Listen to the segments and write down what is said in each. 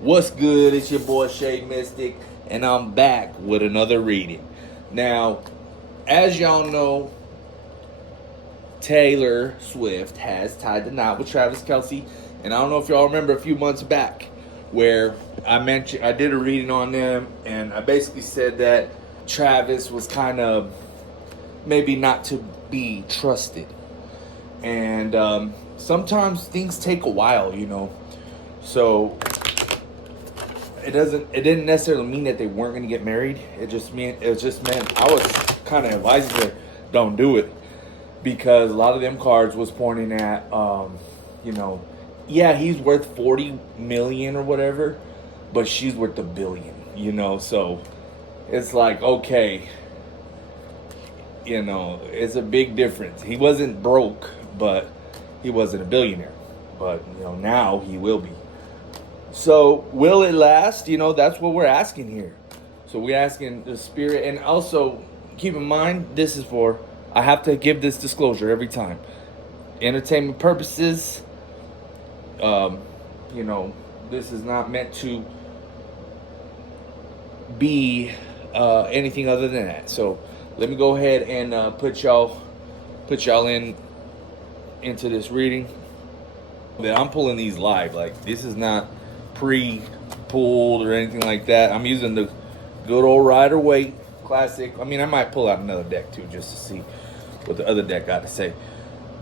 What's good? It's your boy Shay Mystic, and I'm back with another reading. Now, as y'all know, Taylor Swift has tied the knot with Travis Kelce, and I don't know if y'all remember a few months back where I did a reading on them, and I basically said that Travis was kind of maybe not to be trusted, and sometimes things take a while, So it didn't necessarily mean that they weren't going to get married. It just meant I was kind of advising her, don't do it, because a lot of them cards was pointing at yeah, he's worth 40 million or whatever, but she's worth $1 billion, so it's like, okay, it's a big difference. He wasn't broke, but he wasn't a billionaire, but now he will be. So will it last? That's what we're asking here. So we're asking the spirit, and also keep in mind, I have to give this disclosure every time. Entertainment purposes, this is not meant to be anything other than that. So let me go ahead and put y'all into this reading. That I'm pulling these live. Like, this is not pre-pulled or anything like that. I'm using the good old Waite classic. I mean, I might pull out another deck too, just to see what the other deck got to say.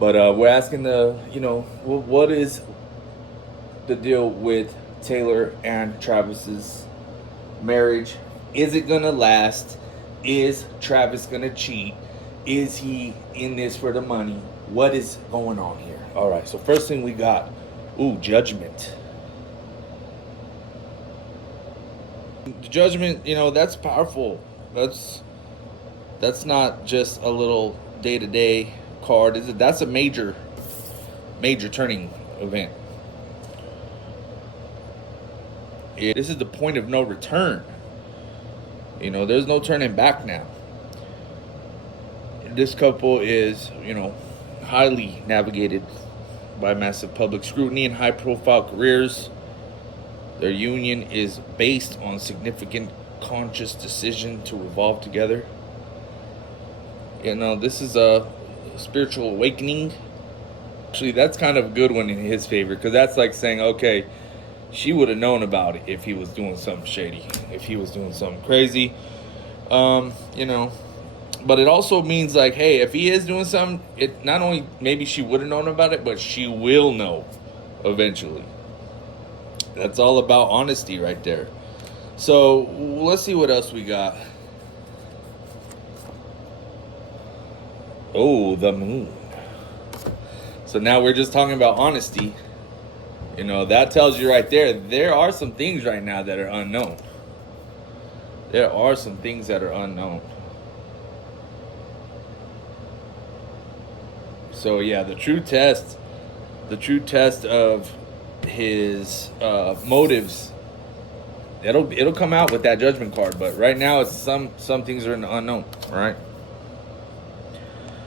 But we're asking what is the deal with Taylor and Travis's marriage? Is it gonna last? Is Travis gonna cheat? Is he in this for the money? What is going on here? All right, so first thing we got, Judgment. The Judgment, that's powerful. That's not just a little day-to-day card. That's a major turning event. This is the point of no return. There's no turning back now. This couple is, highly navigated by massive public scrutiny and high-profile careers. Their union is based on significant conscious decision to revolve together. This is a spiritual awakening. Actually, that's kind of a good one in his favor, because that's like saying, okay, she would have known about it if he was doing something shady, if he was doing something crazy. But it also means, like, hey, if he is doing something, it not only maybe she would have known about it, but she will know eventually. That's all about honesty right there. So let's see what else we got. The moon. So now we're just talking about honesty. That tells you right there are some things right now that are unknown. There are some things that are unknown. So yeah, the true test of his motives, it'll come out with that Judgment card, but right now it's some things are in the unknown, right?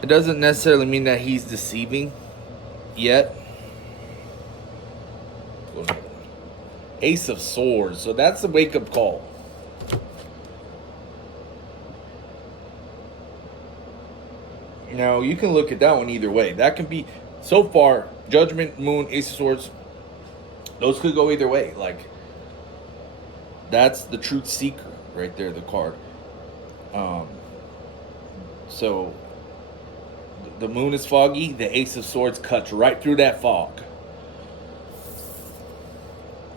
It doesn't necessarily mean that he's deceiving yet. Ace of Swords, so that's a wake-up call. Now, you can look at that one either way. That can be, so far, Judgment, Moon, Ace of Swords, those could go either way. Like, that's the truth seeker right there, the card. So the moon is foggy. The Ace of Swords cuts right through that fog.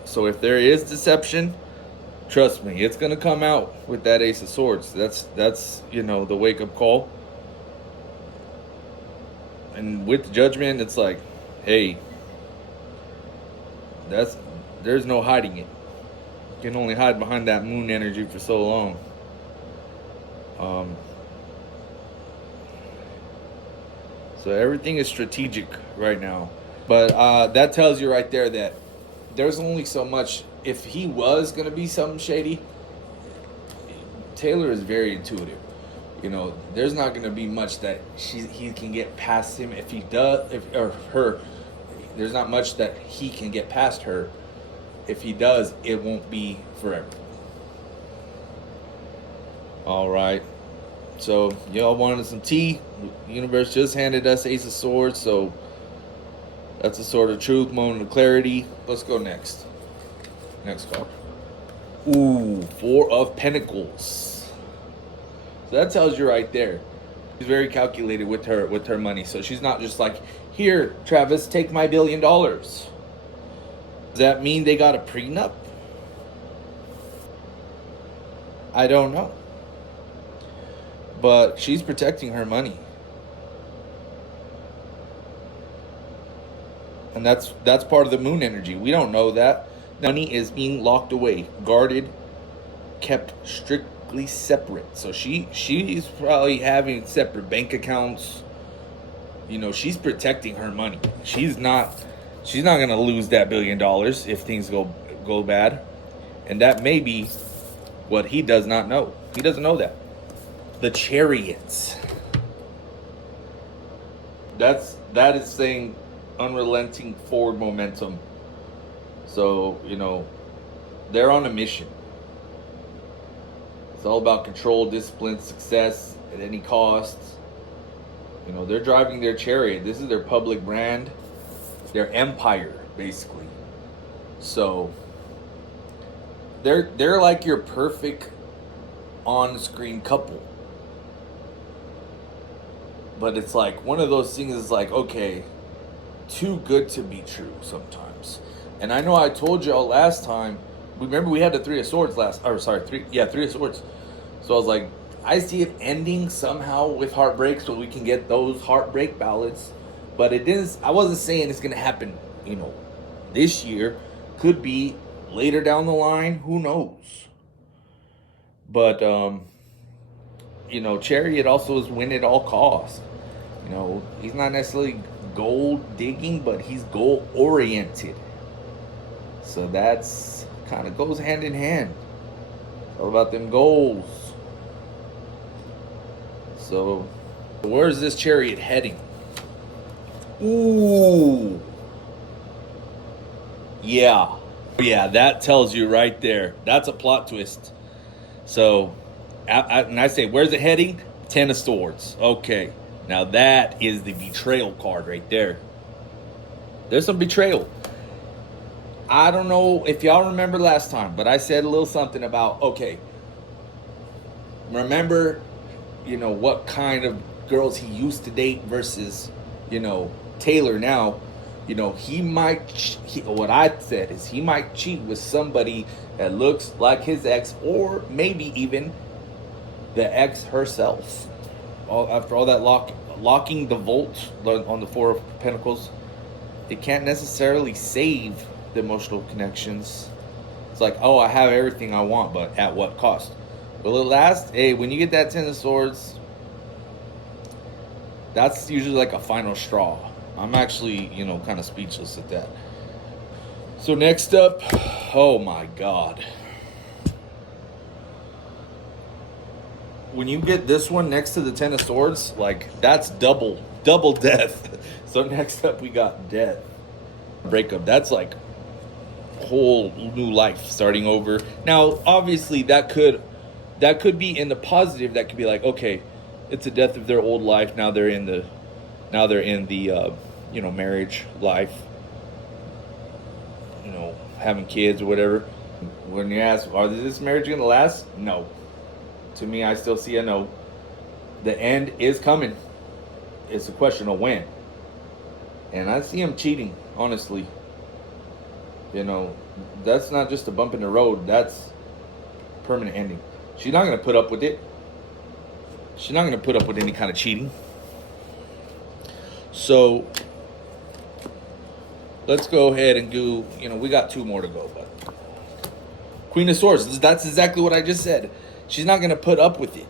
So if there is deception, trust me, it's gonna come out with that Ace of Swords. That's the wake-up call. And with Judgment, it's like, hey, there's no hiding it. You can only hide behind that moon energy for so long. So everything is strategic right now. But that tells you right there that there's only so much. If he was going to be something shady, Taylor is very intuitive. There's not going to be much that he can get past him. If he does, or her, there's not much that he can get past her. if he does, it won't be forever. All right. So y'all wanted some tea. The universe just handed us Ace of Swords, so that's a sword of truth, moment of clarity. Let's go next. Next card. Ooh, Four of Pentacles. So that tells you right there. She's very calculated with her money. So she's not just like, here, Travis, take my $1 billion. Does that mean they got a prenup? I don't know. But she's protecting her money. And that's part of the moon energy. We don't know that. Money is being locked away, guarded, kept strictly separate. So she's probably having separate bank accounts. You know, she's protecting her money. She's not gonna lose that $1 billion if things go bad. And that may be what he does not know. He doesn't know that. The Chariots. That is saying unrelenting forward momentum. So, you know, they're on a mission. It's all about control, discipline, success at any cost. You know, they're driving their chariot. This is their public brand, their empire, basically. So they're like your perfect on-screen couple. But it's like one of those things is like, okay, too good to be true sometimes. And I know I told y'all last time, remember we had the Three of Swords Three of Swords. So I was like, I see it ending somehow with heartbreak so we can get those heartbreak ballads. But it didn't, I wasn't saying it's going to happen, you know, this year. Could be later down the line, who knows. But, you know, Chariot also is win at all costs. You know, he's not necessarily gold digging, but he's goal oriented. So that's kind of goes hand in hand. It's all about them goals. So where's this Chariot heading? Ooh. Yeah, that tells you right there. That's a plot twist. So, and I say, where's it heading? 10 of Swords. Okay. Now that is the betrayal card right there. There's some betrayal. I don't know if y'all remember last time, but I said a little something about, okay, remember, you know, what kind of girls he used to date versus, you know, Taylor now. You know, what I said is he might cheat with somebody that looks like his ex, or maybe even the ex herself. After all that locking the vault on the Four of Pentacles, it can't necessarily save the emotional connections. It's like, oh, I have everything I want, but at what cost? Will it last? Hey, when you get that 10 of Swords, that's usually like a final straw. I'm actually, you know, kind of speechless at that. So next up, oh my God. When you get this one next to the 10 of Swords, like that's double death. So next up we got death. Breakup. That's like whole new life starting over. Now, obviously that could be in the positive. That could be like, okay, it's a death of their old life. Now they're in the you know, marriage life, you know, having kids or whatever. When you ask, is this marriage gonna last? No. To me, I still see a no. The end is coming. It's a question of when. And I see him cheating, honestly. You know, that's not just a bump in the road. That's permanent ending. She's not gonna put up with it. She's not gonna put up with any kind of cheating. So let's go ahead and do, you know, we got two more to go, but Queen of Swords, that's exactly what I just said. She's not going to put up with it.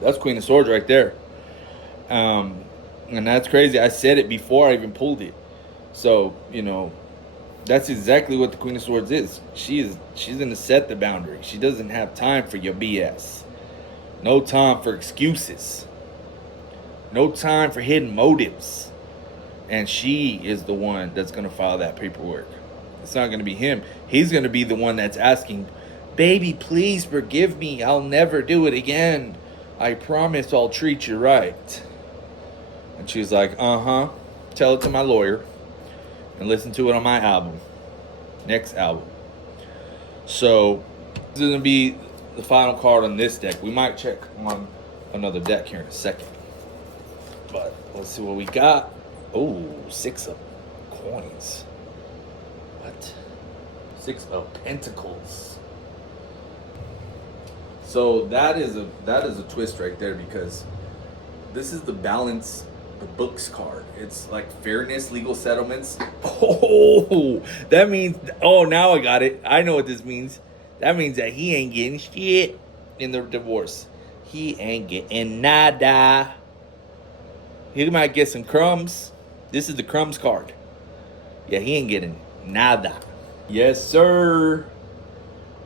That's Queen of Swords right there. And that's crazy. I said it before I even pulled it. So, you know, that's exactly what the Queen of Swords is. She's going to set the boundary. She doesn't have time for your BS. No time for excuses. No time for hidden motives. And she is the one that's going to file that paperwork. It's not going to be him. He's going to be the one that's asking, baby, please forgive me. I'll never do it again. I promise I'll treat you right. And she's like, uh-huh. Tell it to my lawyer and listen to it on my album. Next album. So this is going to be the final card on this deck. We might check on another deck here in a second. But let's see what we got. Oh, 6 of coins. What? 6 of pentacles. So that is a twist right there, because this is the balance the books card. It's like fairness, legal settlements. Oh, that means, oh, now I got it. I know what this means. That means that he ain't getting shit in the divorce. He ain't getting nada. He might get some crumbs. This is the crumbs card. Yeah, he ain't getting nada. Yes, sir.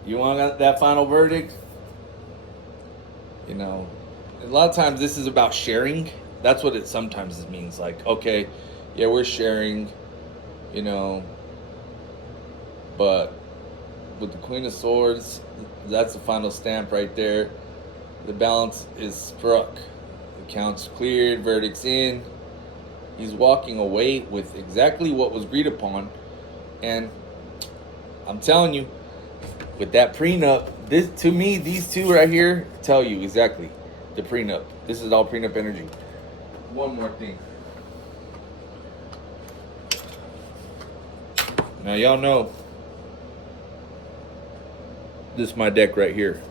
You want that final verdict? You know, a lot of times this is about sharing. That's what it sometimes means. Like, okay, yeah, we're sharing, you know, but with the Queen of Swords, that's the final stamp right there. The balance is struck. The count's cleared, verdict's in. He's walking away with exactly what was agreed upon. And I'm telling you, with that prenup, this, to me, these two right here tell you exactly the prenup. This is all prenup energy. One more thing. Now y'all know this is my deck right here.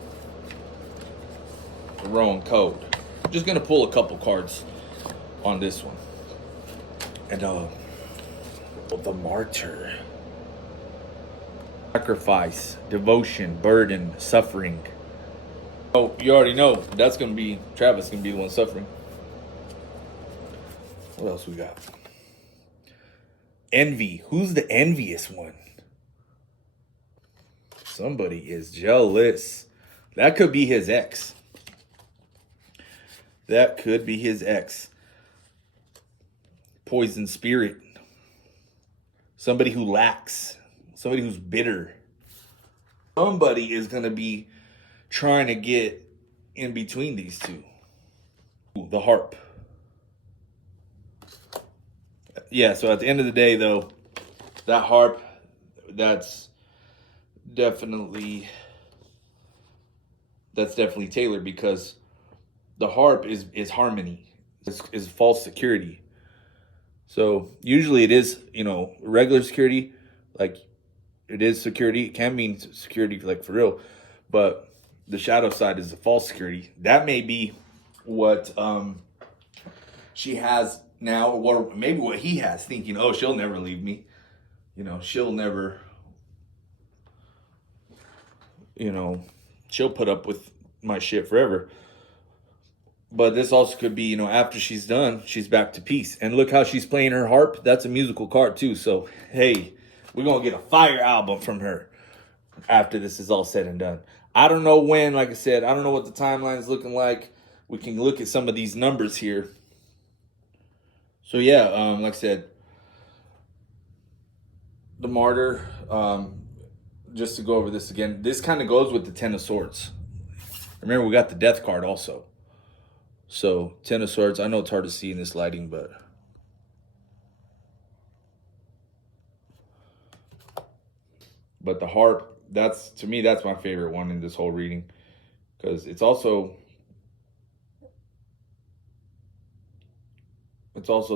The Rowin Code. I'm just gonna pull a couple cards on this one. And the Martyr. Sacrifice, devotion, burden, suffering. Oh, you already know that's gonna be Travis gonna be the one suffering. What else we got? Envy. Who's the envious one? Somebody is jealous. That could be his ex. That could be his ex. Poison spirit. Somebody who lacks. Somebody who's bitter. Somebody is going to be trying to get in between these two. The harp. Yeah, so at the end of the day, though, that harp, that's definitely tailored, because the harp is harmony, is false security. So usually it is, you know, regular security, like it is security. It can mean security, like for real, but the shadow side is the false security. That may be what she has now, or maybe what he has, thinking, oh, she'll never leave me. You know, she'll never, you know, she'll put up with my shit forever. But this also could be, you know, after she's done, she's back to peace. And look how she's playing her harp. That's a musical card too. So, hey, we're going to get a fire album from her after this is all said and done. I don't know when, like I said, I don't know what the timeline is looking like. We can look at some of these numbers here. So, yeah, like I said, the Martyr, just to go over this again, this kind of goes with the Ten of Swords. Remember, we got the Death card also. So, Ten of Swords, I know it's hard to see in this lighting, but the harp, that's, to me, that's my favorite one in this whole reading, because it's also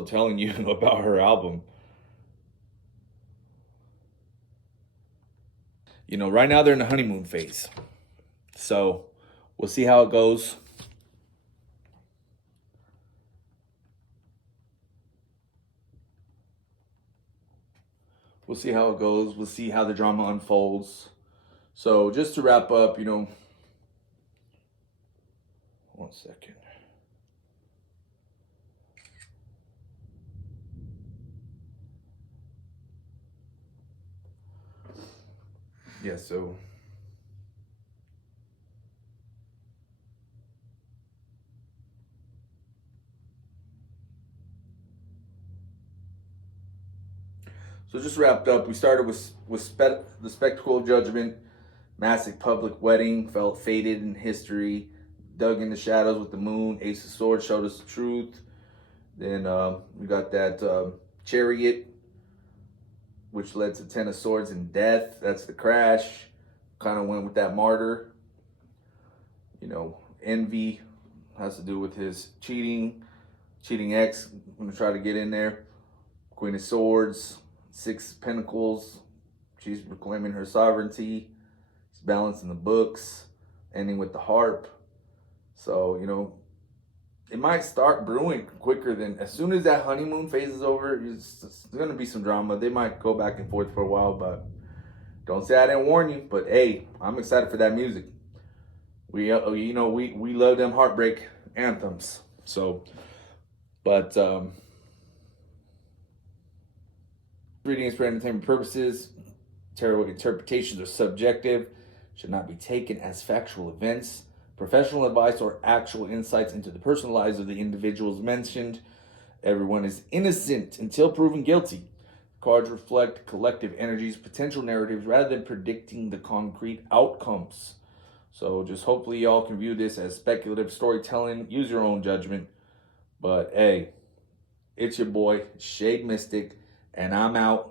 telling you about her album. You know, right now they're in the honeymoon phase. So, we'll see how it goes. We'll see how it goes. We'll see how the drama unfolds. So just to wrap up, you know, 1 second. Yeah, so So just wrapped up. We started with the spectacle of judgment, massive public wedding, felt faded in history, dug in the shadows with the moon, Ace of Swords showed us the truth. Then we got that chariot, which led to Ten of Swords and death. That's the crash. Kind of went with that martyr. You know, envy has to do with his cheating ex. I'm gonna try to get in there. Queen of Swords, Six of Pentacles. She's proclaiming her sovereignty. She's balancing the books, ending with the harp. So, you know, it might start brewing quicker than, as soon as that honeymoon phase is over, there's going to be some drama. They might go back and forth for a while, but don't say I didn't warn you. But hey, I'm excited for that music. We love them heartbreak anthems. So, but reading is for entertainment purposes. Tarot interpretations are subjective, should not be taken as factual events. Professional advice or actual insights into the personal lives of the individuals mentioned. Everyone is innocent until proven guilty. Cards reflect collective energies, potential narratives, rather than predicting the concrete outcomes. So just hopefully y'all can view this as speculative storytelling. Use your own judgment. But hey, it's your boy, Shade Mystic, and I'm out.